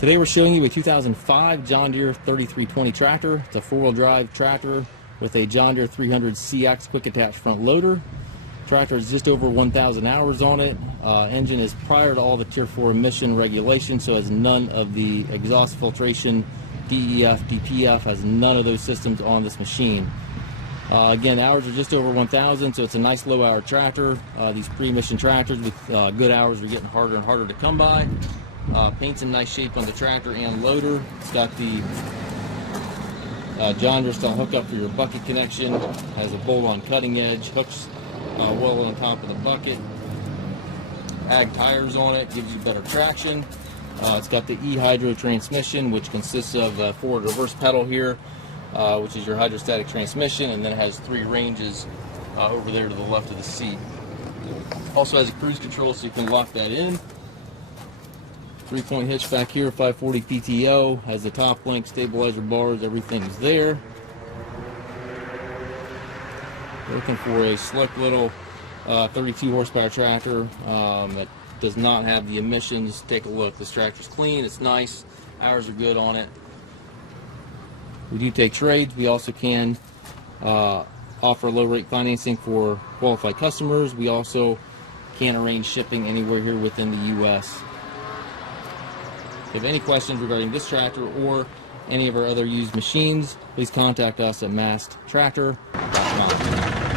Today we're showing you a 2005 John Deere 3320 tractor. It's a four-wheel drive tractor with a John Deere 300CX quick attach front loader. Tractor is just over 1,000 hours on it. Engine is prior to all the Tier 4 emission regulations, so has none of the exhaust filtration, DEF, DPF, has none of those systems on this machine. Again, hours are just over 1,000, so it's a nice low-hour tractor. These pre-emission tractors with good hours are getting harder and harder to come by. Paint's in nice shape on the tractor and loader. It's got the John Deere style hookup for your bucket connection. Has a bolt-on cutting edge. Hooks well on top of the bucket. Ag tires on it. Gives you better traction. It's got the e-hydro transmission, which consists of a forward reverse pedal here, which is your hydrostatic transmission, and then it has 3 ranges over there to the left of the seat. Also has a cruise control, so you can lock that in. 3-point hitch back here, 540 PTO, has the top link, stabilizer bars, everything's there. We're looking for a slick little 32 horsepower tractor that does not have the emissions. Take a look. This tractor's clean, it's nice, hours are good on it. We do take trades. We also can offer low rate financing for qualified customers. We also can arrange shipping anywhere here within the U.S. If you have any questions regarding this tractor or any of our other used machines, please contact us at maskedtractor.com.